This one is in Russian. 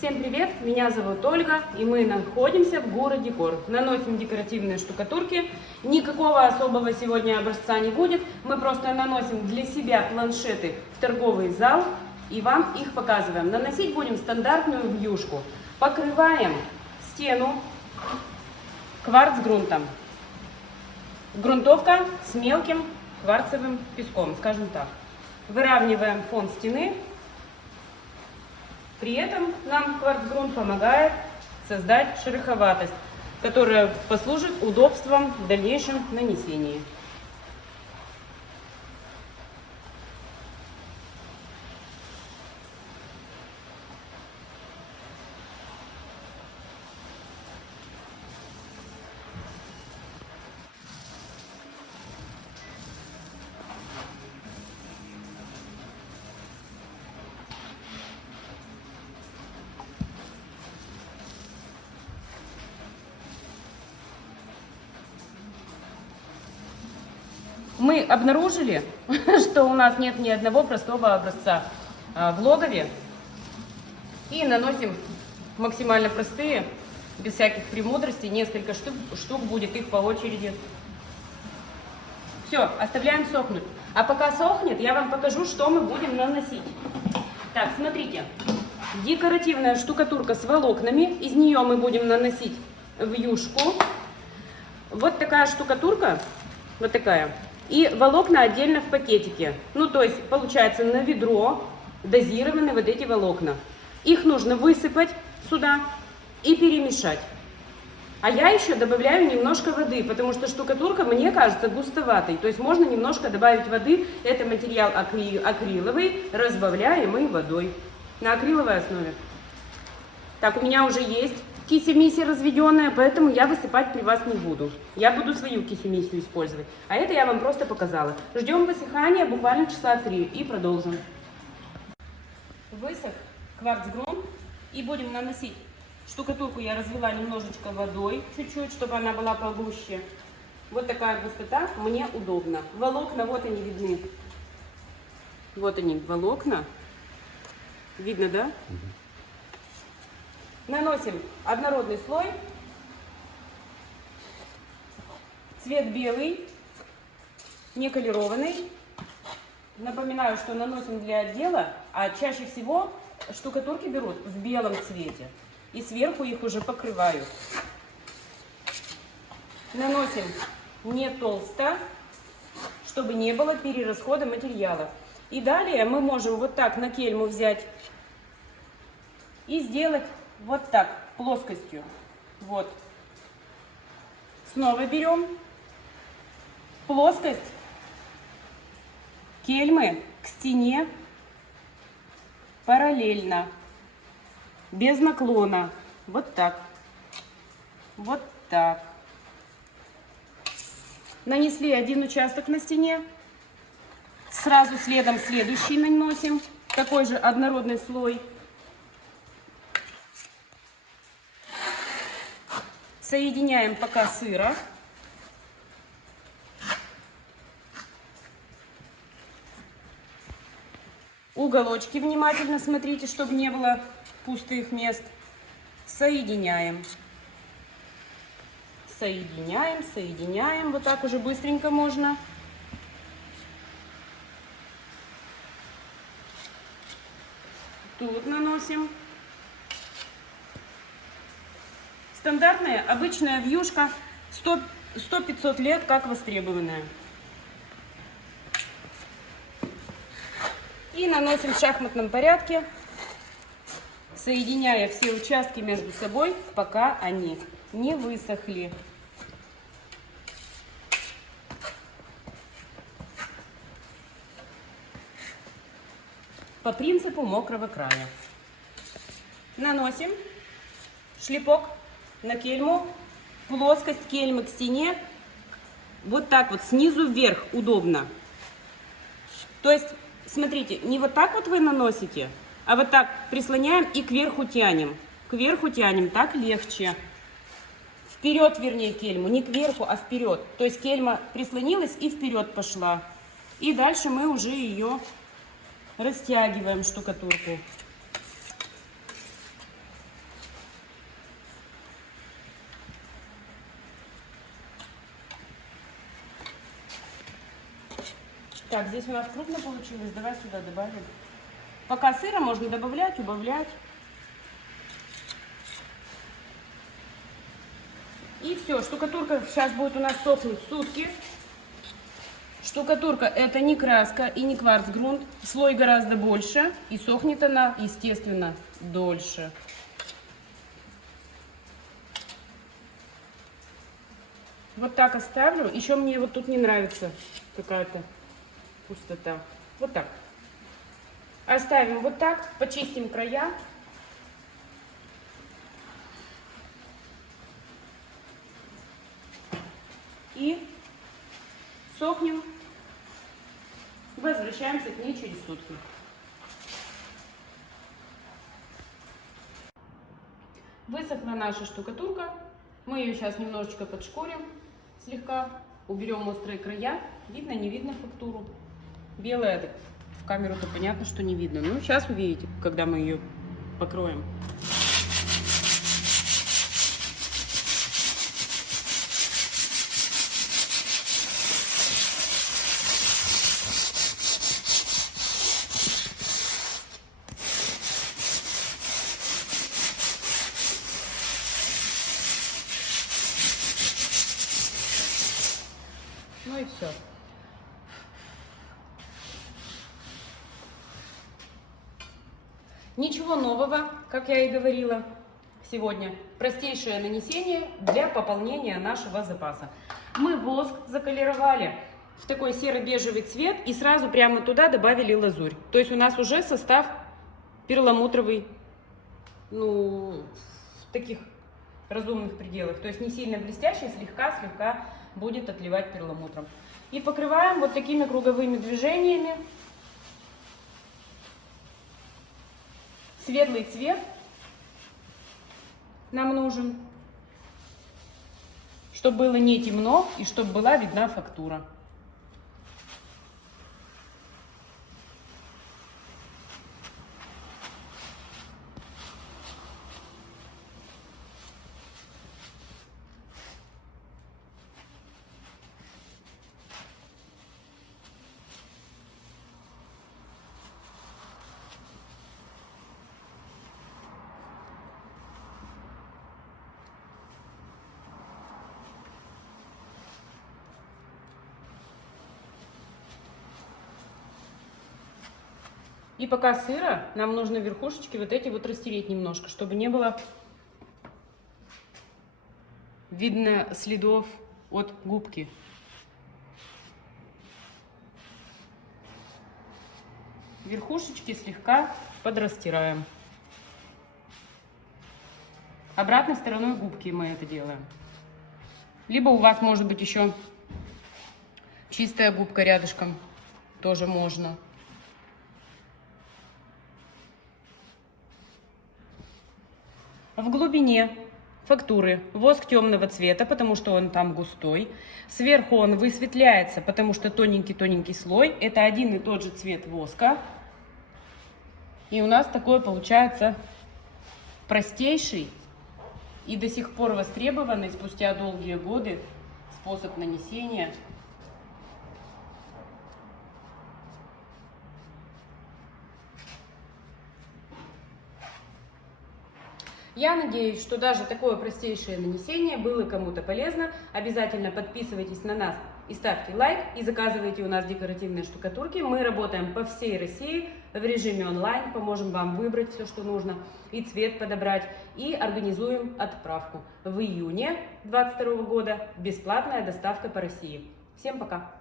Всем привет, меня зовут Ольга, и мы находимся в городе Декор. Наносим декоративные штукатурки. Никакого особого сегодня образца не будет. Мы просто наносим для себя планшеты в торговый зал и вам их показываем. Наносить будем стандартную вьюшку. Покрываем стену кварцгрунтом. Грунтовка с мелким кварцевым песком, скажем так. Выравниваем фон стены. При этом нам кварцгрунт помогает создать шероховатость, которая послужит удобством в дальнейшем нанесении. Мы обнаружили, что у нас нет ни одного простого образца в логове. И наносим максимально простые, без всяких премудростей. Несколько штук будет, их по очереди. Все, оставляем сохнуть. А пока сохнет, я вам покажу, что мы будем наносить. Так, смотрите. Декоративная штукатурка с волокнами. Из нее мы будем наносить вьюшку. Вот такая штукатурка. Вот такая. И волокна отдельно в пакетике. Ну, то есть, получается, на ведро дозированы вот эти волокна. Их нужно высыпать сюда и перемешать. А я еще добавляю немножко воды, потому что штукатурка, мне кажется, густоватой. То есть, можно немножко добавить воды. Это материал акриловый, разбавляемый водой. На акриловой основе. Так, у меня уже есть кися-мися разведенная, поэтому я высыпать при вас не буду. Я буду свою кисю-мисю использовать. А это я вам просто показала. Ждем высыхания буквально часа 3 и продолжим. Высох кварцгрунт. И будем наносить. Штукатурку я развела немножечко водой, чуть-чуть, чтобы она была погуще. Вот такая густота, мне удобно. Волокна, вот они видны. Вот они, волокна. Видно, да? Наносим однородный слой, цвет белый, не колерованный. Напоминаю, что наносим для отдела, а чаще всего штукатурки берут в белом цвете. И сверху их уже покрывают. Наносим не толсто, чтобы не было перерасхода материала. И далее мы можем вот так на кельму взять и сделать вот так, плоскостью. Вот. Снова берем плоскость кельмы к стене параллельно, без наклона. Вот так. Вот так. Нанесли один участок на стене. Сразу следом следующий наносим. Такой же однородный слой. Соединяем пока сыро. Уголочки внимательно смотрите, чтобы не было пустых мест. Соединяем. Соединяем, соединяем. Вот так уже быстренько можно. Тут наносим. Стандартная, обычная вьюшка, 100-500 лет, как востребованная. И наносим в шахматном порядке, соединяя все участки между собой, пока они не высохли. По принципу мокрого края. Наносим шлепок на кельму, плоскость кельмы к стене, вот так вот снизу вверх удобно. То есть, смотрите, не вот так вот вы наносите, а вот так прислоняем и кверху тянем. Кверху тянем, так легче. Вперед, вернее, кельму, не кверху, а вперед. То есть кельма прислонилась и вперед пошла. И дальше мы уже ее растягиваем, штукатурку. Так, здесь у нас крупно получилось. Давай сюда добавим. Пока сыра можно добавлять, убавлять. И все, штукатурка сейчас будет у нас сохнуть сутки. Штукатурка это не краска и не кварцгрунт. Слой гораздо больше и сохнет она, естественно, дольше. Вот так оставлю. Еще мне вот тут не нравится какая-то пустота. Вот так. Оставим вот так, почистим края. И сохнем. Возвращаемся к ней через сутки. Высохла наша штукатурка. Мы ее сейчас немножечко подшкурим, слегка. Уберем острые края. Видно, не видно фактуру. Белая, в камеру-то понятно, что не видно. Ну, сейчас увидите, когда мы ее покроем. Ну и все. Ничего нового, как я и говорила сегодня. Простейшее нанесение для пополнения нашего запаса. Мы воск заколеровали в такой серо-бежевый цвет и сразу прямо туда добавили лазурь. То есть у нас уже состав перламутровый, ну, в таких разумных пределах. То есть не сильно блестящий, слегка будет отливать перламутром. И покрываем вот такими круговыми движениями. Светлый цвет нам нужен, чтобы было не темно и чтобы была видна фактура. И пока сыро, нам нужно верхушечки вот эти вот растереть немножко, чтобы не было видно следов от губки. Верхушечки слегка подрастираем. Обратной стороной губки мы это делаем. Либо у вас может быть еще чистая губка рядышком, тоже можно. В глубине фактуры воск темного цвета, потому что он там густой. Сверху он высветляется, потому что тоненький-тоненький слой. Это один и тот же цвет воска. И у нас такой получается простейший и до сих пор востребованный спустя долгие годы способ нанесения. Я надеюсь, что даже такое простейшее нанесение было кому-то полезно. Обязательно подписывайтесь на нас и ставьте лайк. И заказывайте у нас декоративные штукатурки. Мы работаем по всей России в режиме онлайн. Поможем вам выбрать все, что нужно, и цвет подобрать. И организуем отправку. В июне 2022 года бесплатная доставка по России. Всем пока!